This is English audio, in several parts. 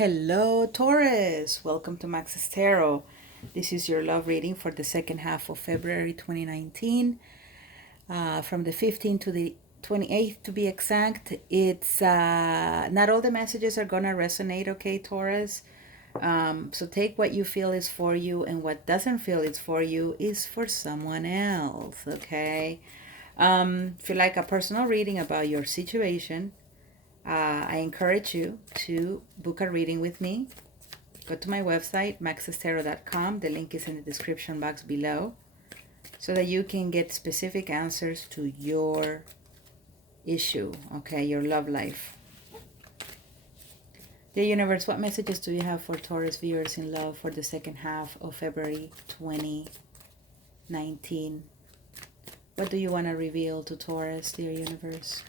Hello, Taurus. Welcome to Max's Tarot. This is your love reading for the second half of February 2019, from the 15th to the 28th to be exact. It's not all the messages are going to resonate, okay, Taurus? So take what you feel is for you, and what doesn't feel is for you is for someone else, okay? If you like a personal reading about your situation, I encourage you to book a reading with me. Go to my website, maxestero.com. The link is in the description box below so that you can get specific answers to your issue, okay, your love life. Dear Universe, what messages do you have for Taurus viewers in love for the second half of February 2019? What do you want to reveal to Taurus, dear Universe?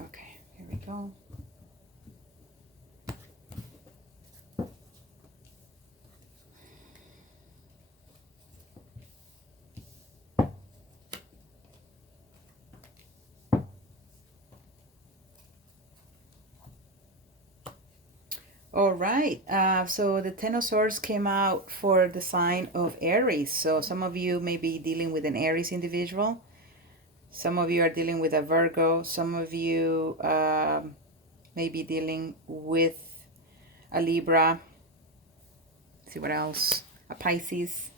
Okay, here we go. All right, so the Ten of Swords came out for the sign of Aries. So some of you may be dealing with an Aries individual. Some of you are dealing with a Virgo. Some of you may be dealing with a Libra. Let's see what else? A Pisces.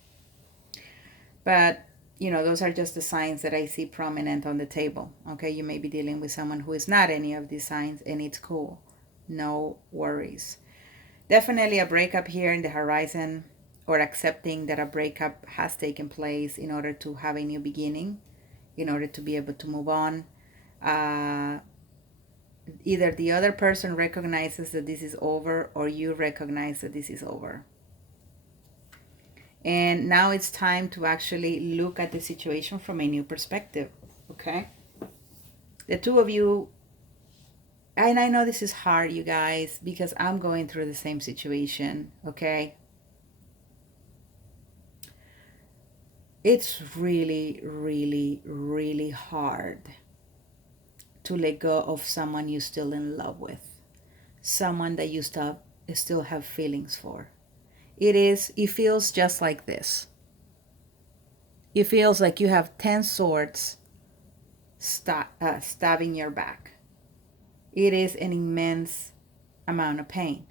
But, you know, those are just the signs that I see prominent on the table. Okay, you may be dealing with someone who is not any of these signs, and it's cool. No worries. Definitely a breakup here in the horizon, or accepting that a breakup has taken place in order to have a new beginning, in order to be able to move on. Either the other person recognizes that this is over, or you recognize that this is over. And now it's time to actually look at the situation from a new perspective, okay? The two of you, and I know this is hard, you guys, because I'm going through the same situation, okay? It's really, really, really hard to let go of someone you're still in love with, someone that you still have feelings for. It feels just like this. It feels like you have 10 swords stabbing your back. It is an immense amount of pain.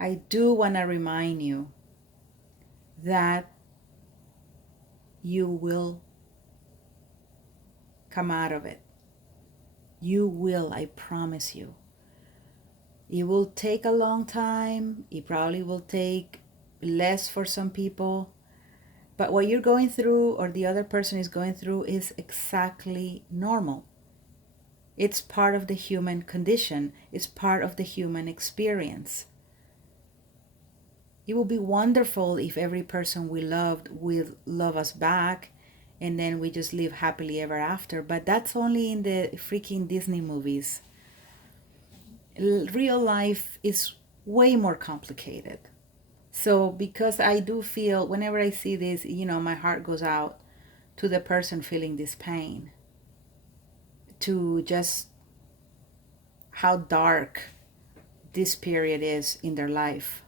I do want to remind you that you will come out of it. You will, I promise you. It will take a long time. It probably will take less for some people. But what you're going through, or the other person is going through, is exactly normal. It's part of the human condition. It's part of the human experience. It would be wonderful if every person we loved will love us back, and then we just live happily ever after. But that's only in the freaking Disney movies. Real life is way more complicated. So because I do feel, whenever I see this, my heart goes out to the person feeling this pain, to just how dark this period is in their life.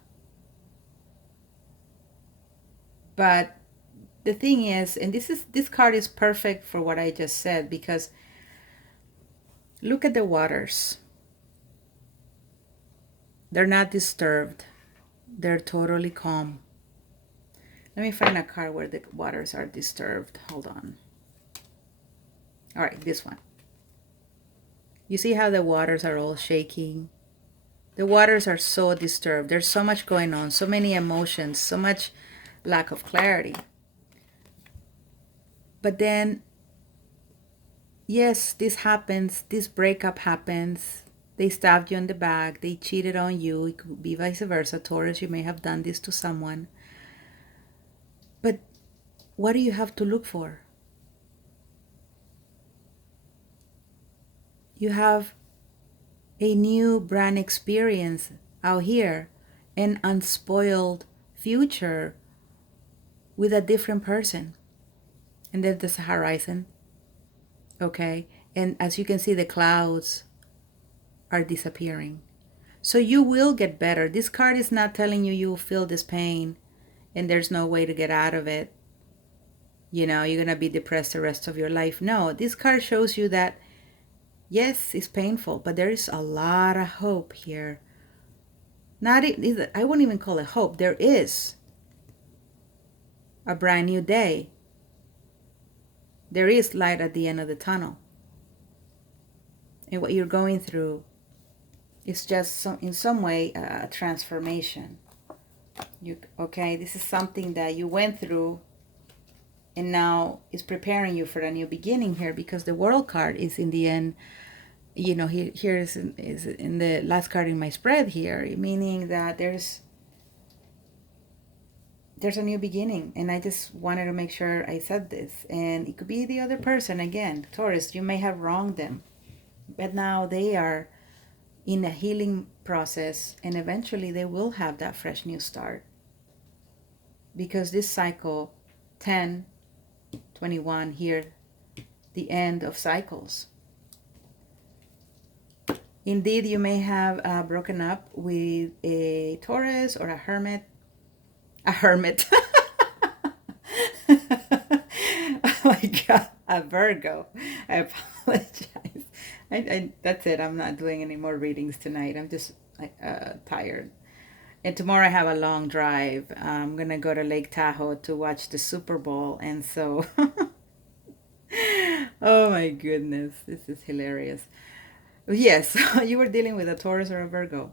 But the thing is, and this card is perfect for what I just said, because look at the waters. They're not disturbed. They're totally calm. Let me find a card where the waters are disturbed. Hold on. All right, this one. You see how the waters are all shaking? The waters are so disturbed. There's so much going on, so many emotions, so much lack of clarity. But then, yes, this happens. This breakup happens. They stabbed you in the back. They cheated on you. It could be vice versa. Taurus, you may have done this to someone. But what do you have to look for? You have a new brand experience out here, an unspoiled future with a different person. And then there's a horizon. Okay. And as you can see, the clouds are disappearing. So you will get better. This card is not telling you you will feel this pain and there's no way to get out of it. You know, you're going to be depressed the rest of your life. No, this card shows you that, yes, it's painful, but there is a lot of hope here. Not, I wouldn't even call it hope. There is a brand new day. There is light at the end of the tunnel. And what you're going through is just in some way a transformation. Okay, this is something that you went through and now is preparing you for a new beginning here, because the World card is in the end, you know, here is in the last card in my spread here, meaning that there's a new beginning. And I just wanted to make sure I said this. And it could be the other person again, Taurus. You may have wronged them, but now they are in a healing process, and eventually they will have that fresh new start, because this cycle 10 21 here, the end of cycles. Indeed, you may have broken up with a Taurus or a hermit. A hermit. Oh my God, a Virgo. I apologize. That's it. I'm not doing any more readings tonight. I'm just tired. And tomorrow I have a long drive. I'm going to go to Lake Tahoe to watch the Super Bowl. And so, oh my goodness, this is hilarious. Yes, you were dealing with a Taurus or a Virgo.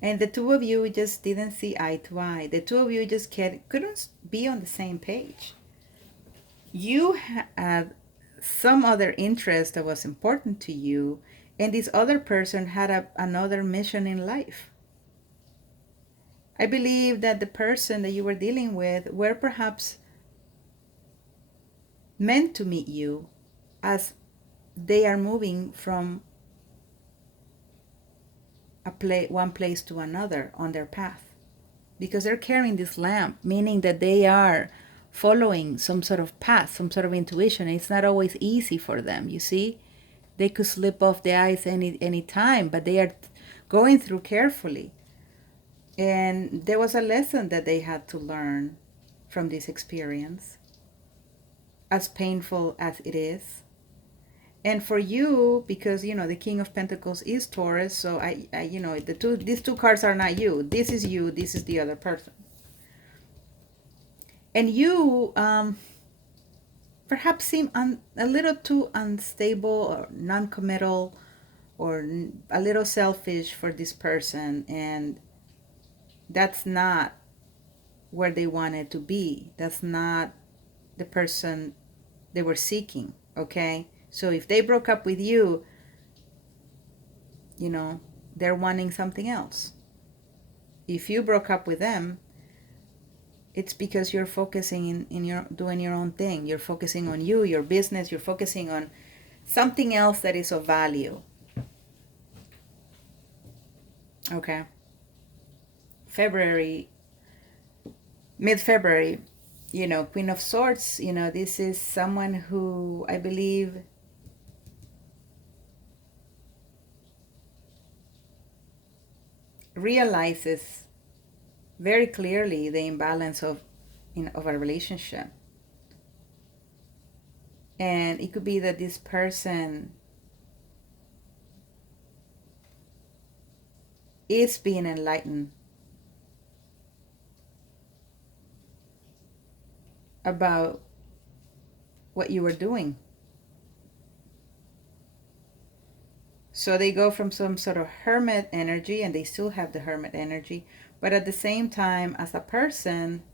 And the two of you just didn't see eye to eye. The two of you just couldn't be on the same page. You had some other interest that was important to you, and this other person had another mission in life. I believe that the person that you were dealing with were perhaps meant to meet you as they are moving from one place to another on their path, because they're carrying this lamp, meaning that they are following some sort of path, some sort of intuition. It's not always easy for them, you see. They could slip off the ice any time, but they are going through carefully. And there was a lesson that they had to learn from this experience, as painful as it is. And for you, because, you know, the King of Pentacles is Taurus, so I you know, these two cards are not you. This is you, this is the other person. And you perhaps seem a little too unstable or non-committal or a little selfish for this person, and that's not where they wanted to be. That's not the person they were seeking, okay? So if they broke up with you, you know, they're wanting something else. If you broke up with them, it's because you're focusing in your doing your own thing. You're focusing on you, your business. You're focusing on something else that is of value. Okay. Mid-February, you know, Queen of Swords, you know, this is someone who I believe realizes very clearly the imbalance of a relationship. And it could be that this person is being enlightened about what you were doing. So they go from some sort of hermit energy, and they still have the hermit energy, but at the same time, as a person,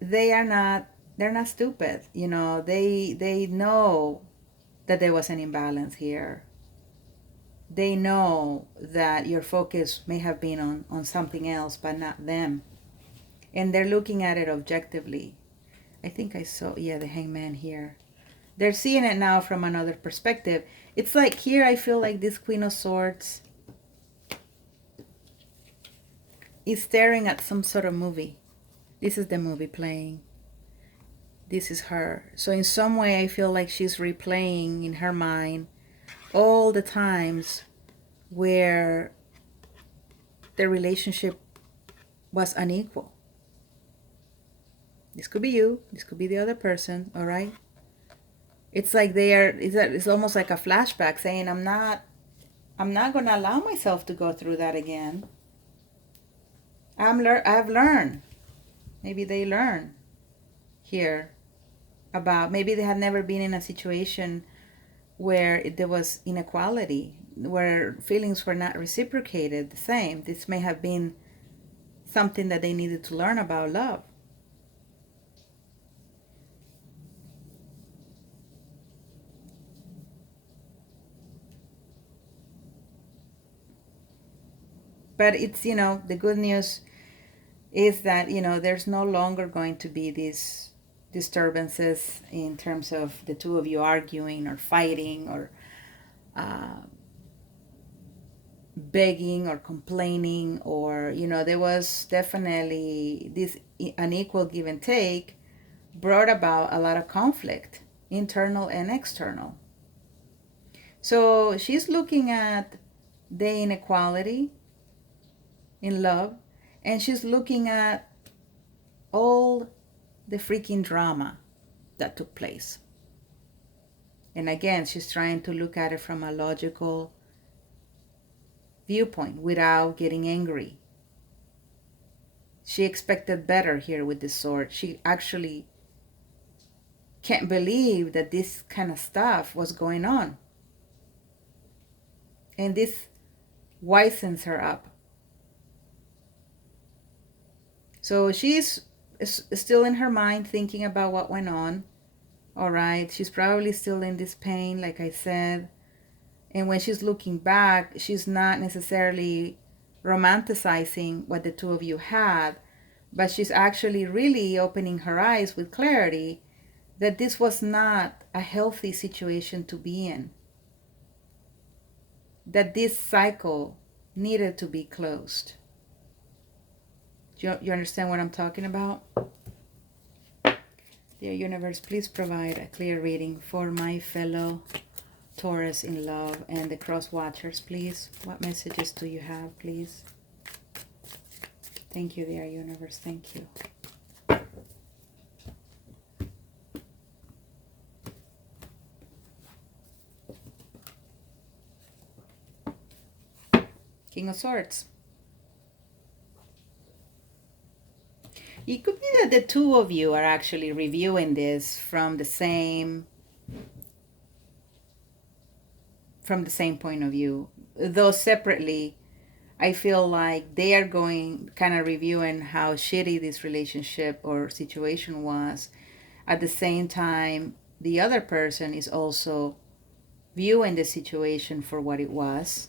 they're not stupid. You know, they know that there was an imbalance here. They know that your focus may have been on something else, but not them. And they're looking at it objectively. I think I saw, yeah, the Hangman here. They're seeing it now from another perspective. It's like here I feel like this Queen of Swords is staring at some sort of movie. This is the movie playing. This is her. So in some way, I feel like she's replaying in her mind all the times where the relationship was unequal. This could be you. This could be the other person. All right. It's like it's almost like a flashback saying, I'm not going to allow myself to go through that again. I've learned. Maybe they learn here about, maybe they had never been in a situation where there was inequality, where feelings were not reciprocated the same. This may have been something that they needed to learn about love. But it's, the good news is that, there's no longer going to be these disturbances in terms of the two of you arguing or fighting or begging or complaining, or, there was definitely this unequal give and take brought about a lot of conflict, internal and external. So she's looking at the inequality in love, and she's looking at all the freaking drama that took place. And again, she's trying to look at it from a logical viewpoint without getting angry. She expected better here with this sword. She actually can't believe that this kind of stuff was going on. And this wisens her up. So she's still in her mind thinking about what went on. All right. She's probably still in this pain, like I said. And when she's looking back, she's not necessarily romanticizing what the two of you had, but she's actually really opening her eyes with clarity that this was not a healthy situation to be in. That this cycle needed to be closed. You understand what I'm talking about? Dear universe, please provide a clear reading for my fellow Taurus in love and the cross watchers, please. What messages do you have, please? Thank you, dear universe. Thank you. King of Swords. It could be that the two of you are actually reviewing this from the same point of view. Though separately, I feel like they are going kind of reviewing how shitty this relationship or situation was. At the same time, the other person is also viewing the situation for what it was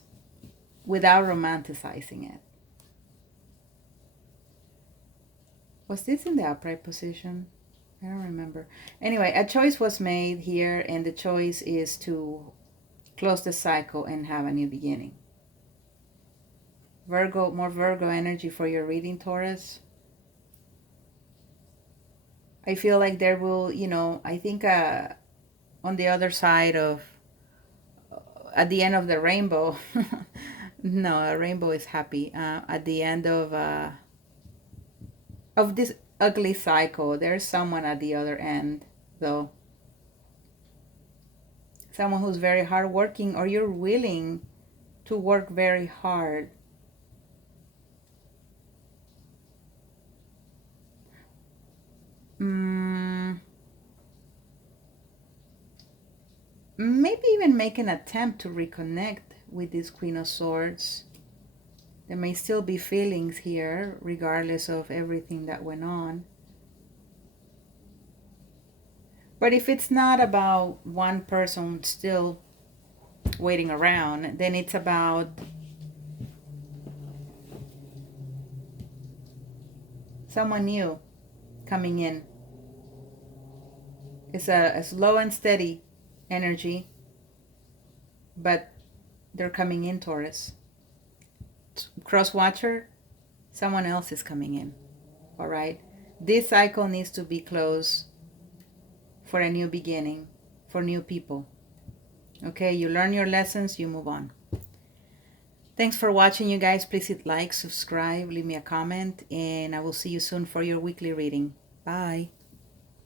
without romanticizing it. Was this in the upright position? I don't remember. Anyway, a choice was made here, and the choice is to close the cycle and have a new beginning. Virgo, more Virgo energy for your reading, Taurus. I feel like there will, I think on the other side of, at the end of the rainbow, no, a rainbow is happy. At the end of this ugly cycle, there's someone at the other end, though. Someone who's very hardworking, or you're willing to work very hard. Maybe even make an attempt to reconnect with this Queen of Swords. There may still be feelings here, regardless of everything that went on. But if it's not about one person still waiting around, then it's about someone new coming in. It's a slow and steady energy, but they're coming in, Taurus. Cross watcher, Someone else is coming in. All right. This cycle needs to be closed for a new beginning, for new people. Okay, you learn your lessons, you move on. Thanks for watching, you guys. Please hit like, subscribe, leave me a comment, and I will see you soon for your weekly reading. Bye.